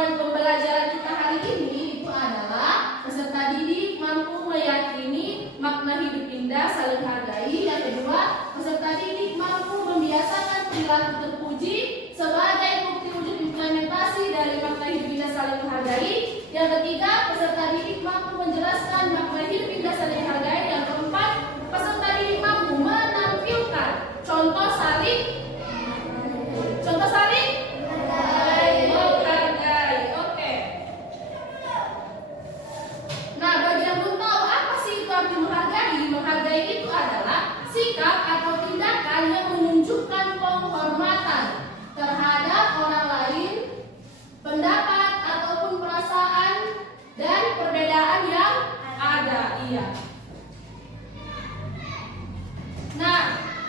tujuan pembelajaran kita hari ini itu adalah peserta didik mampu meyakini makna hidup indah saling hargai. Yang kedua, peserta didik mampu membiasakan perilaku terpuji sebagai bukti wujud implementasi dari makna hidup indah saling menghargai. Yang ketiga, peserta didik mampu menjelaskan makna hidup indah saling hargai. Yang keempat, peserta didik mampu menampilkan contoh saling menghargai. Oke. Nah, bagi yang belum tahu apa sih itu arti menghargai? Menghargai itu adalah sikap atau tindakan yang menunjukkan penghormatan terhadap orang lain, pendapat ataupun perasaan dan perbedaan yang ada. Iya. Nah,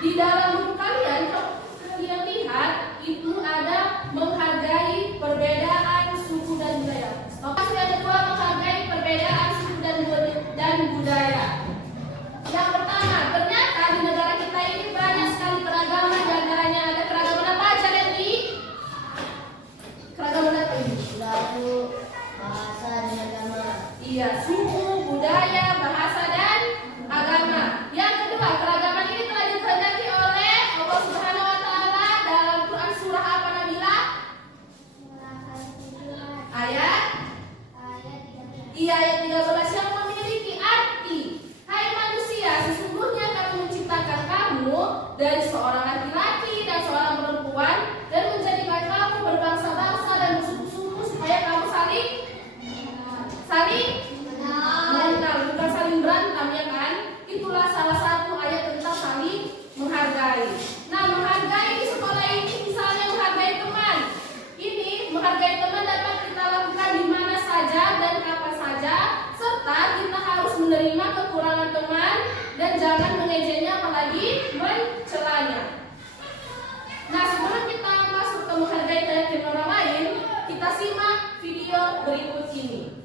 di dalam buku kalian, kalau kalian lihat itu ada menghargai perbedaan suku dan budaya. Masih ada dua, menghargai perbedaan suku dan budaya. Yang pertama, ternyata di negara kita ini banyak sekali keragaman. Di antaranya ada keragaman apa aja, Leti? Keragaman apa ini? Lalu bahasa dan agama. Iya, suku, budaya, bahasa dan agama. Yang kedua, keragaman ini telah dikehendaki oleh Allah Subhanahu wa taala dalam Quran surah apa, Nabila? Ayat 13 yang memiliki arti, hai manusia, sesungguhnya kami menciptakan kamu dari seorang laki-laki dan seorang perempuan dan menjadikan kamu berbangsa-bangsa dan bersuku-suku supaya kamu saling mengenal, bukan saling berantem, ya kan? Itulah salah satu ayat tentang saling menghargai. Nah, menghargai di sekolah ini misalnya menghargai teman. Ini menghargai teman dapat kita lakukan di mana saja dan kapan saja, serta kita harus menerima kekurangan teman dan jangan mengejeknya apalagi mencelanya. Nah, sebelum kita masuk ke menghargai keyakinan orang lain, kita simak video berikut ini.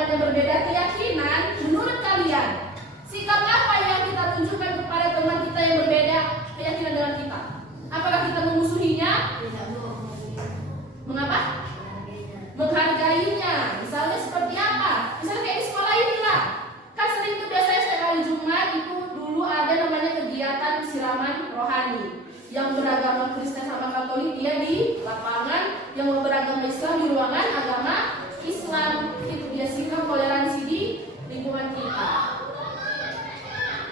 teman yang berbeda keyakinan, menurut kalian sikap apa yang kita tunjukkan kepada teman kita yang berbeda keyakinan dengan kita? Apakah kita memusuhinya? Tidak mau. Mengapa? Menghargainya. Misalnya seperti apa? Misalnya kayak di sekolah inilah. Kan sering tuh biasanya setiap hari Jumat itu dulu ada namanya kegiatan siraman rohani. Yang beragama Kristen sama Katolik dia di lapangan, yang beragama Islam di ruangan agama Islam. Itu dia sikap toleransi di lingkungan kita.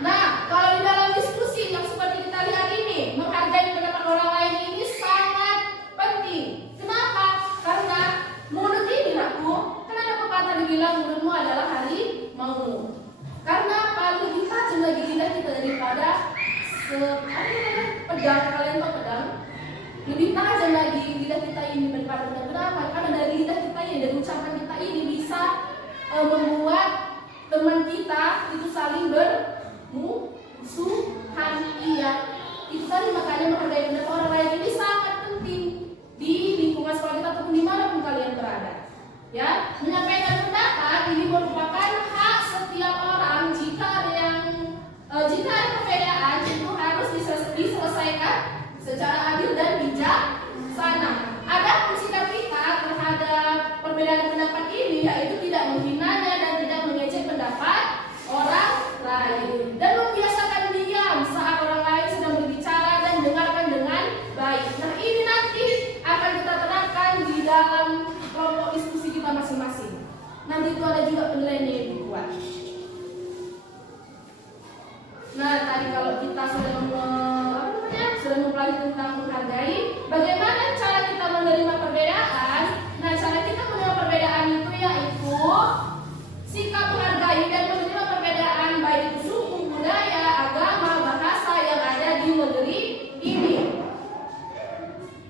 Nah, kalau di dalam diskusi yang seperti kita lihat ini, menghargai pendapat orang lain ini sangat penting. Kenapa? Karena mulut ini aku, kan ada pepatah dibilang mulutmu adalah harimaumu. Karena apa? Lebih tajam lagi lidah kita daripada pedang. Kalian tahu pedang? Lebih tajam lagi lidah kita ini daripada pedang. Kenapa? Karena dari lidah kita ini, dari ucapan kita ini bisa membuat teman kita itu saling bermusuhan. Iya, itu tadi makanya menghargai pendapat orang lain ini sangat penting di lingkungan sekolah kita ataupun dimanapun kalian berada. Ya, menyampaikan pendapat ini merupakan hak setiap orang. Jika ada perbedaan itu harus diselesaikan secara adil dan bijaksana. Adapun sikap kita terhadap perbedaan pendapat ini yaitu tidak menghinanya dan tidak mengejek pendapat orang lain dan membiasakan diam saat orang lain sedang berbicara dan dengarkan dengan baik. Nah, ini nanti akan kita terapkan di dalam kelompok diskusi kita masing-masing. Nanti itu ada juga penilaiannya yang dibuat. Nah, tadi kalau kita sudah mempelajari tentang menghargai, bagaimana cara kita menerima perbedaan? Nah, cara kita menerima perbedaan itu yaitu sikap menghargai dan menerima perbedaan baik itu suku, budaya, agama, bahasa yang ada di negeri ini.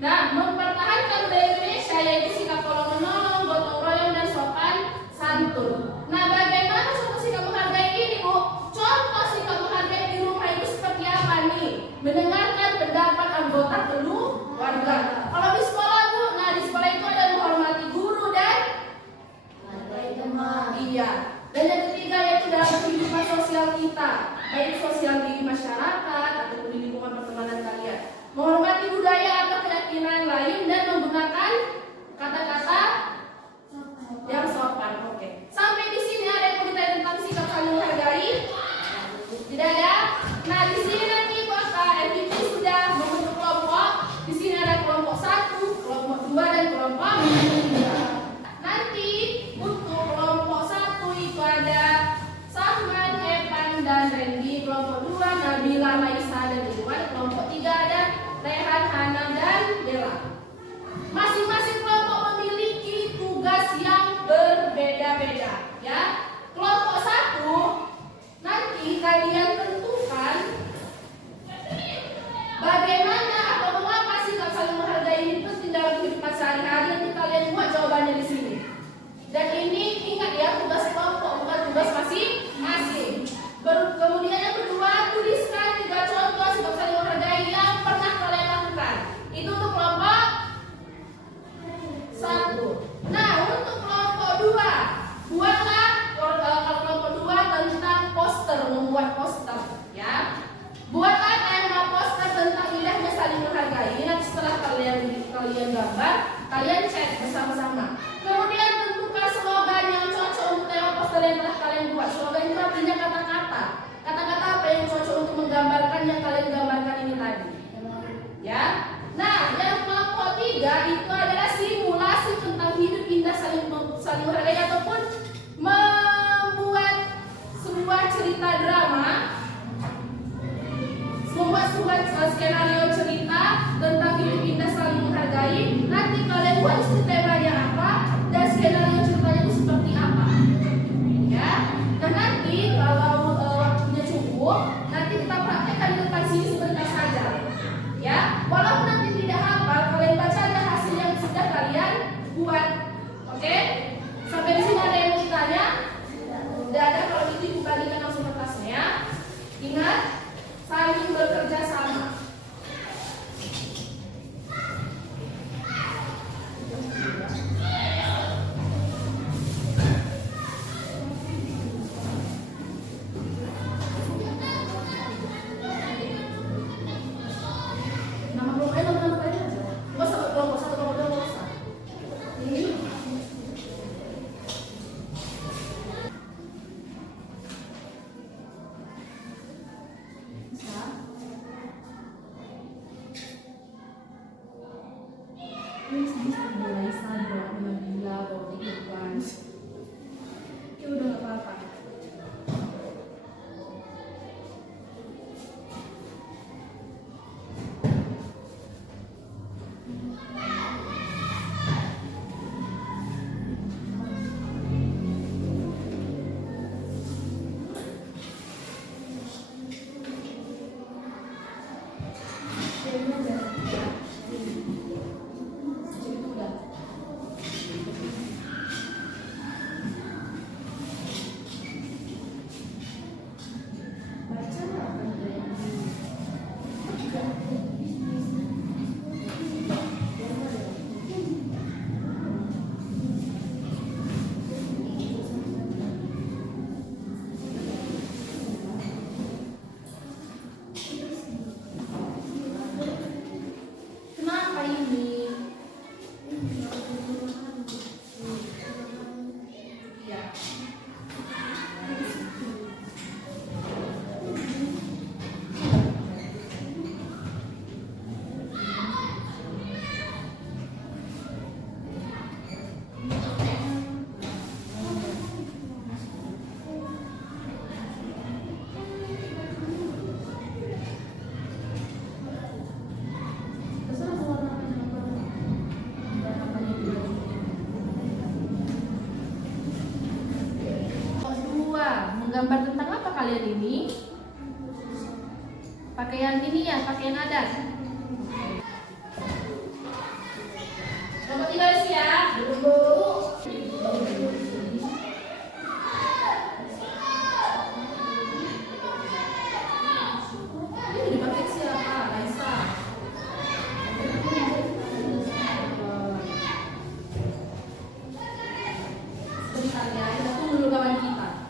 Nah, mempertahankan budaya Indonesia yaitu sikap tolong menolong, gotong royong dan sopan santun. Nah, bagaimana contoh sikap menghargai ini, Bu? Contoh sikap menghargai di rumah itu seperti apa nih? Mendengarkan pendapat anggota keluarga. Kalau di sekolah, Bu, nah di sekolah itu ada menghormati guru dan Menghargai teman. iya. Dan yang ketiga yaitu dalam kehidupan sosial kita, baik sosial di masyarakat ataupun di lingkungan pertemanan kalian. Menghormati budaya atau keyakinan lain dan menggunakan kata-kata yang sopan. Oke. Sampai di sini ada yang mau ditanya tentang sikap saling menghargai? Tidak ya? Nah, di sini nanti MVP sudah membentuk kelompok. Di sini ada kelompok 1, kelompok 2 dan kelompok 3. Nanti untuk kelompok 1 itu ada Sahman, Evan dan Randy. Kelompok 2 Nabila, Laisa dan Iwan. Kelompok 3 ada Rehan, Hana dan Bella. Masing-masing kelompok memiliki tugas yang berbeda-beda, ya. Kelompok 1 nanti kalian tentukan bagaimana atau mengapa sikap saling menghargai ini penting dalam kehidupan sehari-hari. Nanti kalian buat jawabannya di sini. Dan ini ingat ya, tugas kelompok bukan tugas masing-masing. Kemudian yang kedua, tuliskan 3 contoh sikap saling menghargai yang pernah kalian lakukan. Itu untuk kelompok 1. Nah, untuk kelompok 2, buatlah kalau kelompok 2 tentang poster, membuat poster, ya. Buatlah tema poster tentang indahnya saling menghargai. Nanti setelah kalian gambar, kalian cek bersama-sama. Kemudian tentukan slogan yang cocok untuk tema poster yang telah kalian buat. Slogan itu artinya kata-kata. Kata-kata apa yang cocok untuk menggambarkan yang kalian gambarkan ini tadi, ya. Nah, yang kelompok 3 itu adalah simulasi tentang hidup indah saling menghargai ataupun membuat sebuah cerita drama, membuat sebuah skenario cerita tentang hidup indah saling menghargai. Nanti kalian buat temanya apa dan skenario ceritanya itu seperti apa, ya. Nah, nanti kalau waktunya cukup, nanti kita praktekkan di depan sini sebentar saja, ya. Walaupun nanti tidak hafal, kalian baca aja hasil yang sudah kalian buat. Oke? Sampai di sini ada yang mau ditanya? Tidak ada. Kalau gitu ibu bagikan langsung kertasnya. Ingat, saling bekerja sama. menggambar tentang apa kalian ini? Pakaian ini ya, pakaian adat. Kelompok 3 siap? Belum, Bu. Ini dipakai siapa? Raisa. Sebentar ya, kita tunggu dulu kawan kita.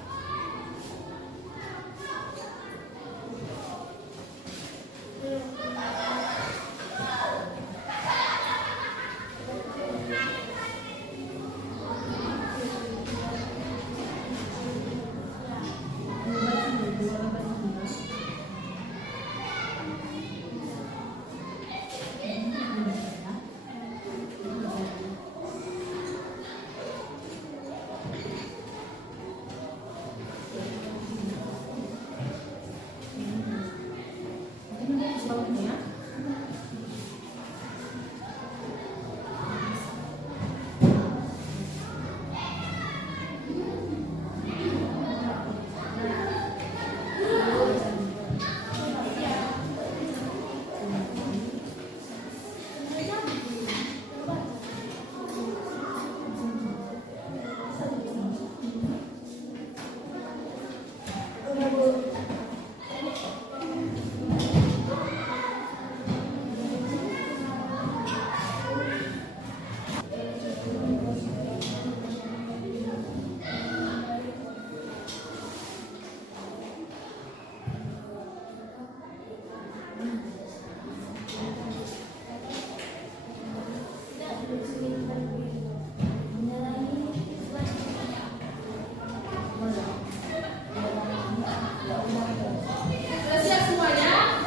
Sudah siap semuanya?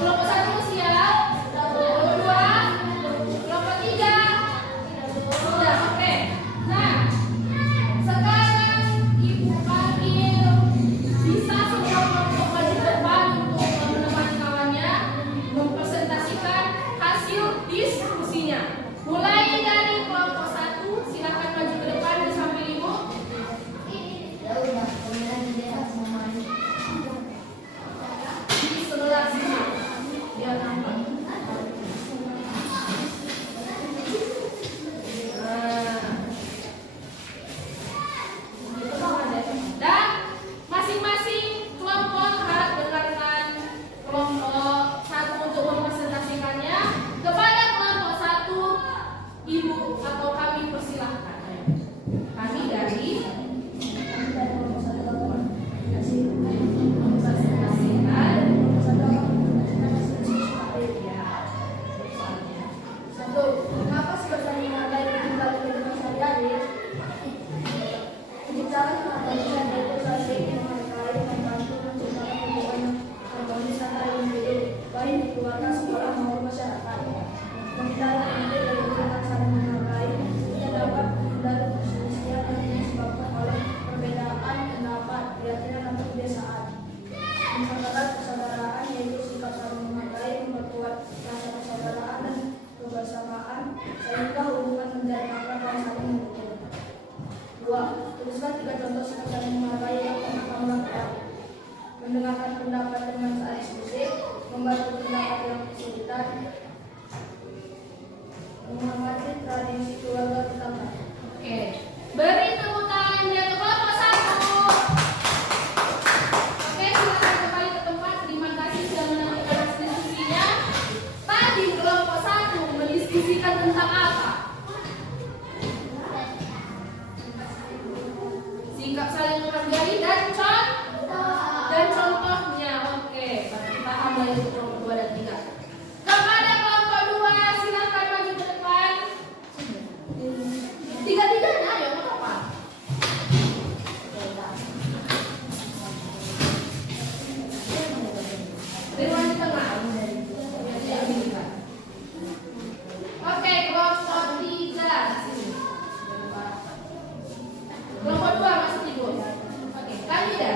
Kelompok 1 siap? Kelompok 2? Kelompok 3? Sudah, oke. Nah, sekarang Ibu panggil bisa semua kelompok maju ke depan untuk menemani kawannya mempresentasikan hasil diskusinya. Mulai dari kelompok 1, silakan maju ke depan di samping Ibu. Di sebelah sini biar nampak. Dan masing-masing kelompok harus dengarkan kelompok 1 untuk mempresentasikannya. Kepada kelompok 1, Ibu atau kami persilahkan. Kami dari Mengapa sebesar menghargai tinggal di rumah sehari-hari? Kebijakan menghargai itu saling menghargai, membantu menciptakan hubungan yang harmonis antara individu, baik di keluarga, sekolah maupun masyarakat. Kebijakan ini dari kebijakan saling menghargai tidak dapat menghindari perselisihan yang disebabkan oleh perbedaan pendapat, keyakinan atau kebiasaan. Mempererat persaudaraan yaitu sikap saling menghargai, memperkuat rasa persaudaraan dan kebersamaan sehingga hubungan menjadi akrab dan saling mendukung. 2. Tuliskan 3 contoh sikap saling menghargai yang pernah kamu lakukan. Mendengarkan pendapat teman saat diskusi, membantu pendapat yang kesulitan, menghormati tradisi keluarga tetangga. Oke, beri tepuk tangan dia untuk kelompok 1. Oke, silakan kembali ke tempat. Terima kasih sudah menonton hasil diskusinya. Tadi kelompok 1 mendiskusikan tentang apa? Sikap saling menghargai dan contohnya. Oke, paham dari kelompok 2 dan 3. Kepada kelompok 2, silakan maju ke depan. Tiga-tiganya, ayo, nggak apa-apa. Ridwan di tengah. Oke, kelompok 3. Kelompok 2 masih tidur. Oke, kami ya.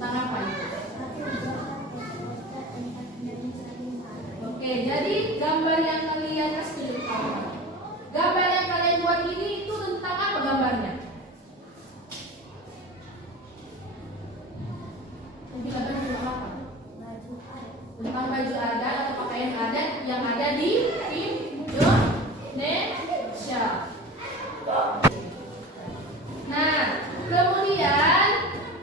Tentang apa itu? Oke, jadi gambar yang kalian kasih tunjuk kawan. Gambar yang kalian buat ini itu tentang apa gambarnya? Mungkin gambar tentang apa? Tentang baju adat atau pakaian adat yang ada di Indonesia. Nah, kemudian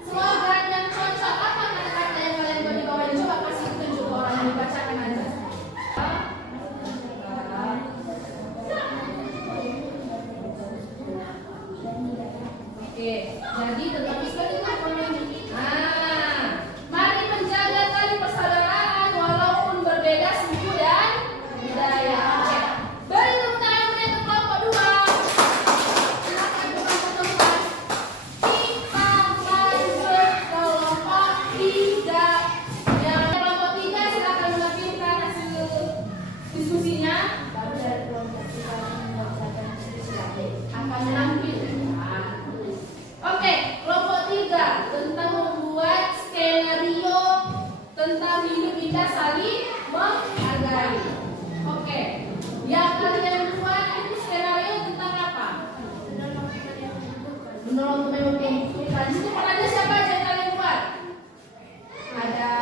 slogan yang cocok apa kata-kata yang kalian buat di bawah ini? Coba kasih tunjuk ke orang yang dibacakan aja. Oke, jadi tetap seperti apa? Nah, mari menjaga tali persaudaraan walaupun berbeda suku dan budaya. Oke, beri tepuk tangan untuk kelompok 2. Silakan teman-teman. Kita lanjut kelompok 3. Yang kelompok 3 silakan melanjutkan hasil diskusinya. Baru dari kelompok kita mengerjakan diskusi lagi. Akan menampilkan. Oke, kelompok 3 tentang membuat skenario tentang hidup kita saling menghargai. Oke, yang kalian buat itu skenario tentang apa? Menolong teman membutuhkan. Di situ ada siapa aja yang kalian buat? Ada.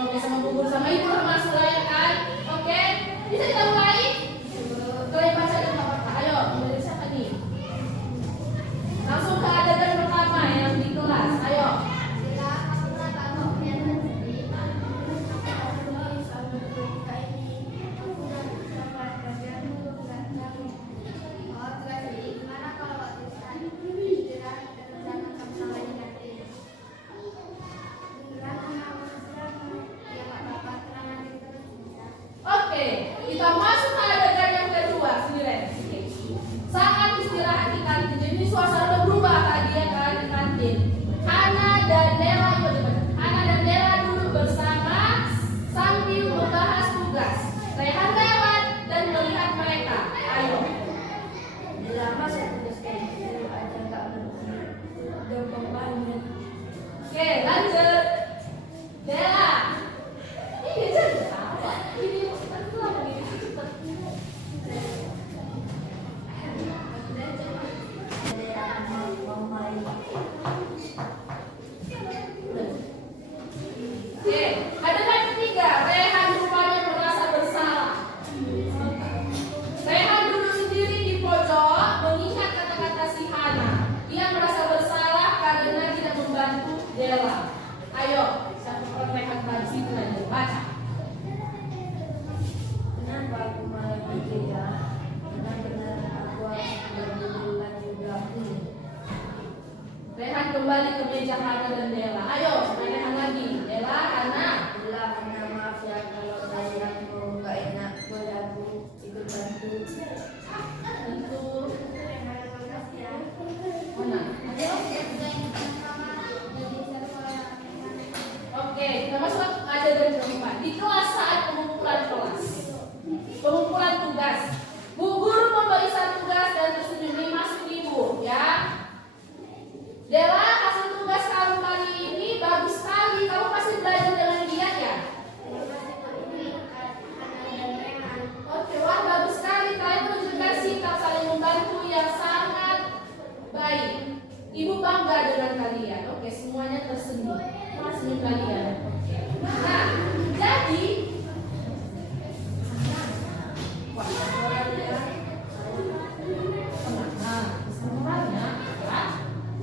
Oke, sama Bu Guru sama Ibu sama Suraya kan? Oke, bisa kita mulai? Kalian baca dan apa? Ayo, mulai siapa nih? Langsung ke adegan pertama yang di kelas. Ayo. Oke, kita masuk ke adegan yang kedua. Sini, saat istirahat di kantin. Jadi suasana berubah tadi ya kan di kantin. Hana dan Dela Hana dan Dela duduk bersama sambil membahas tugas. Rehan lewat dan melihat mereka. Ayo. Lama saya tulis kayak gitu aja nggak ngerti. Gampang banget. Oke, lanjut. Dela. Ini jadi apa? Ini kita keluar dari cepat. Oke, adegan ketiga, Rehan rupanya merasa bersalah. Rehan duduk sendiri di pojok, mengingat kata-kata si Hana. Ia merasa bersalah karena tidak membantu Dela. Ayo, siapa Rehan tadi situ aja, baca. Kenapa aku malah berbeda? Benar-benar aku harus berbulan juga. Rehan kembali ke meja Hana dan Dela. Ayo, Rehan lagi. Dela, Hana. Bila Hana, maaf ya kalau saya mau nggak enak, boleh aku ikut bantu. Tentu. Mana? Ayo. Oke, kita masuk adegan keempat. Di kelas saat pengumpulan kelas. Pengumpulan tugas. Bu Guru memberi satu tugas dan tersenyum. Ini masuk Ibu, ya. Dela, hasil tugas kamu kali ini bagus sekali. Kamu pasti belajar dengan giat ya? Oke, wah bagus sekali. Kalian menunjukkan sikap saling membantu yang sangat baik. Ibu bangga dengan kalian. Oke, semuanya tersenyum. Senyum kalian. Nah, jadi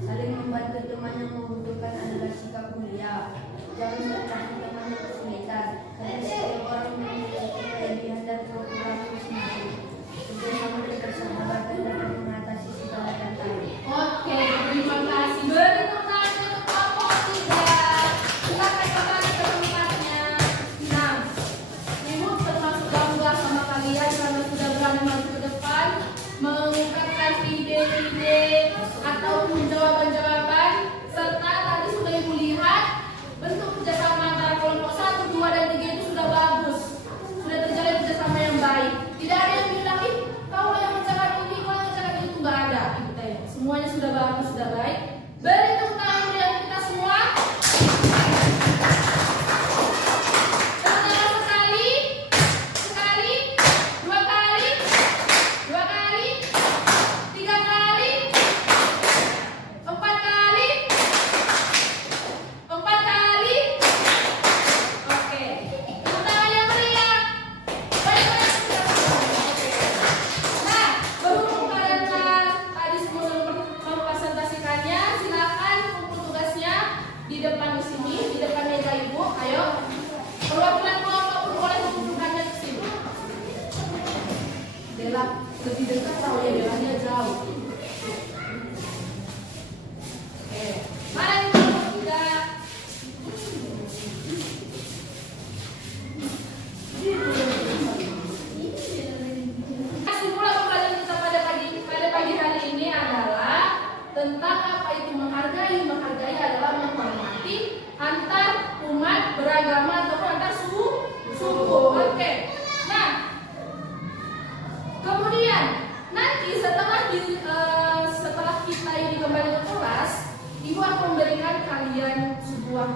Saling membantu teman yang membutuhkan adalah sikap mulia. Jangan merendahkan teman yang kesulitan. Karena setiap orang memiliki kelebihan dan kekurangan masing-masing. Bersama dan persahabatan dapat mengatasi segala tantangan. oke, terima kasih. Beri tepuk tangan untuk kelompok 3. Silakan kembali ke tempatnya. Nah,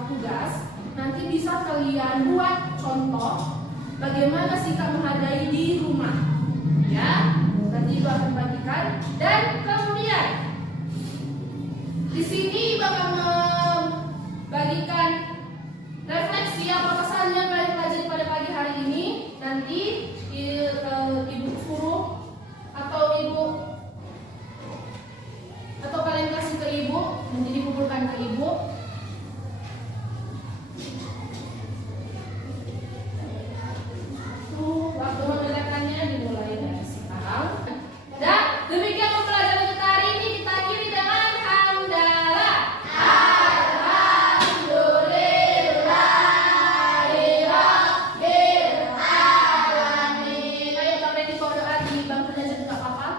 tugas, nanti bisa kalian buat contoh bagaimana sikap menghargai di rumah. Ya, nanti Ibu akan bagikan. Dan kemudian di sini Ibu akan membagikan refleksi apa saja yang kalian pelajari pada pagi hari ini. Nanti Ibu suruh atau kalian kasih ke Ibu, nanti dikumpulkan ke Ibu. Waktu mengerjakannya dimulai dari sekarang. Dan demikian pembelajaran kita hari ini, kita akhiri dengan hamdalah. Alhamdulillahirobbilalamin. Ayo Kak Reni berdoa di bangkunya aja nggak apa-apa.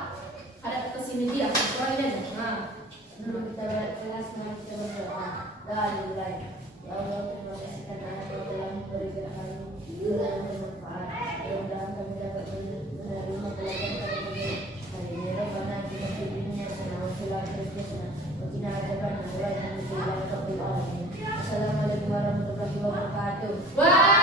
Ada ke sini dia, doain aja. Nah, Sebelum kita berkelas, mari kita berdoa. Dan mulai. Ya Allah, terima kasih karena Engkau telah memberikan kami ilmu yang bermanfaat. Mudah-mudahan kami dapat menerima pelajaran kami ini. Hari ini Rabbana atina fid dunya hasanah wa fil akhirati hasanah wa qina adzabannar. Assalamualaikum warahmatullahi wabarakatuh. wah.